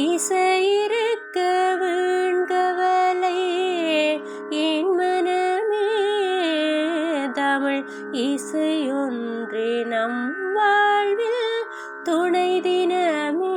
இசையிருக்க வீண்கவலை என் மனமே, தமிழ் இசையொன்றே நம் வாழ்வில் துணை தினமே.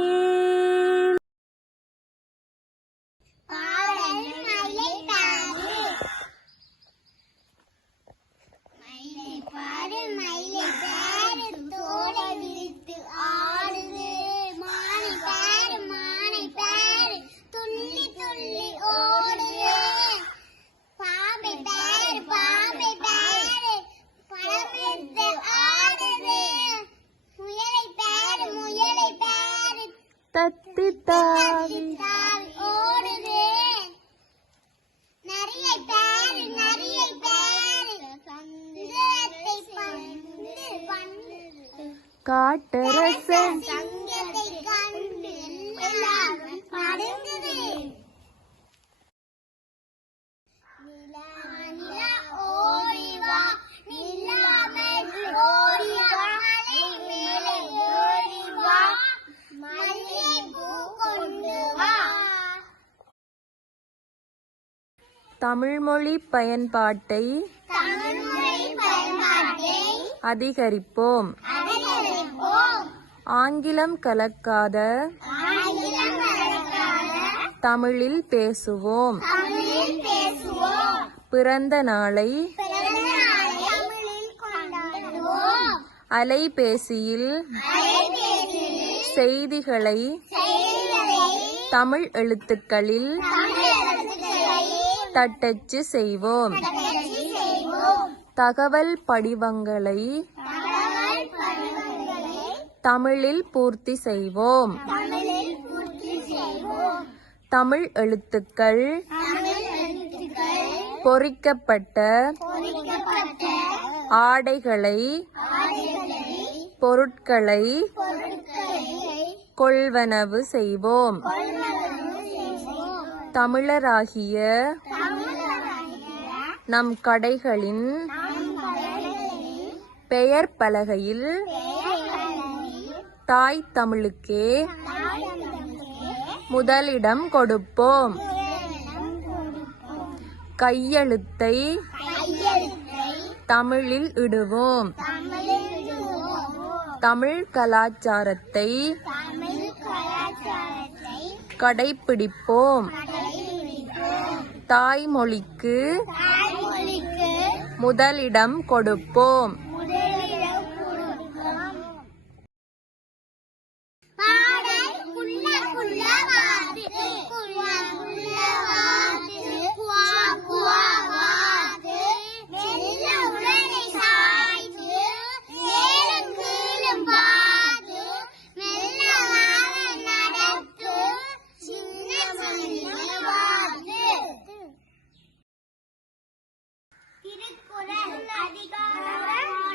தத்தி தாவி ஓடுதே நரியை பேரு நரியை பேரு சங்கத்தை பந்து காட்டரசன் சங்கத்தை கண்டு எல்லாரும் படுங்குதே. நிலா நிலா ஓடிவா நில்லாமல் ஓடிவா மேலே ஓடிவா தமிழ்மொழி பயன்பாட்டை அதிகரிப்போம். ஆங்கிலம் கலக்காத தமிழில் பேசுவோம். பிறந்த நாளை அலைபேசியில் செய்திகளை தமிழ் எழுத்துக்களில் தட்டச்சு செய்வோம். தகவல் படிவங்களை தமிழில் பூர்த்தி செய்வோம். தமிழ் எழுத்துக்கள் பொறிக்கப்பட்ட ஆடைகளை பொருட்களை கொள்வனவு செய்வோம். தமிழராகிய நம் கடைகளின் பெயர் பலகையில் தாய் தமிழுக்கே முதலிடம் கொடுப்போம். கையெழுத்தை தமிழில் இடுவோம். தமிழ் கலாச்சாரத்தை கடைப்பிடிப்போம். தாய்மொழிக்கு முதலிடம் கொடுப்போம். திருக்குறள் அதிகாரம்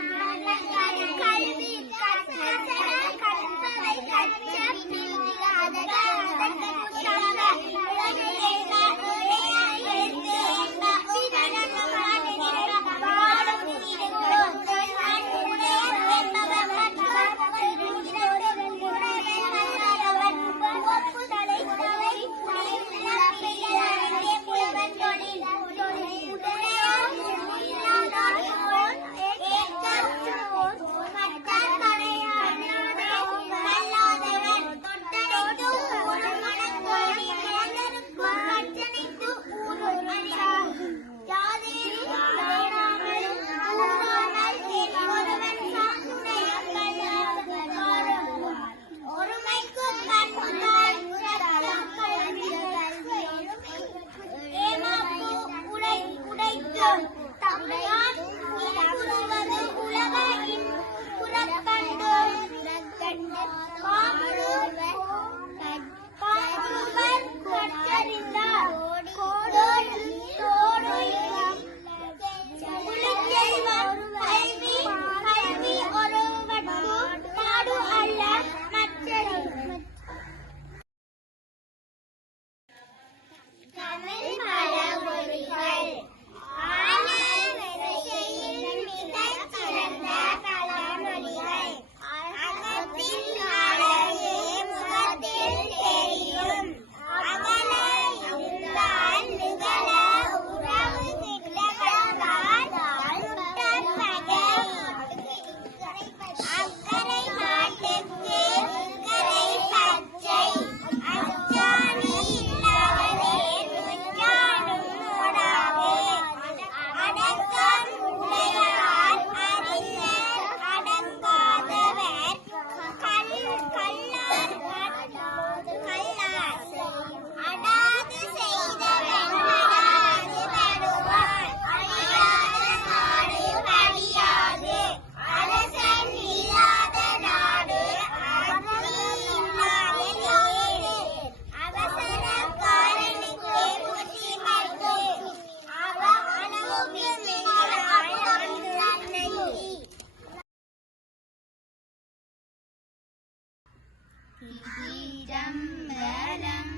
சிதம்பரம்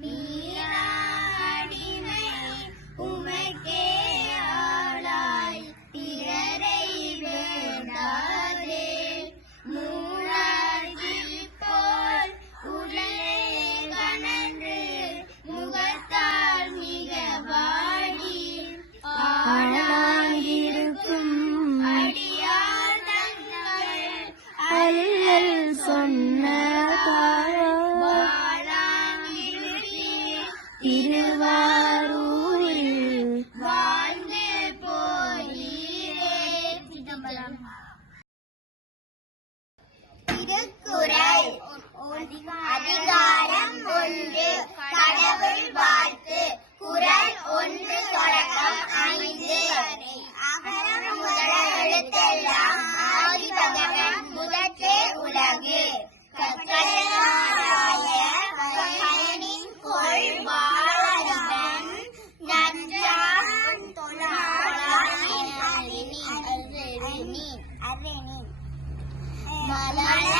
மீரா அடிமை உமக்கே ஆளாய் பிறரை வேண்டாதே மூலாதில் போல் உடலே கனன்று முகத்தால் மிக வாடி ஆளாயிருக்கும் அடியார் தங்கள் அல்லல் சொன்ன திருவாரூரில் வாழ்ந்து போகிறே. திருக்குறள் அதிகாரம் 1 கடவுள் வாழ்த்து. குறள் 1 தொடக்கம் 5 அகர முதல எழுத்தெல்லாம் ஆதி பகவன் முதற்றே உலகு. கற்றலாராய பயனின் கொள் வாழ்வன் நன்றான் தொழாயின் அறினி மலர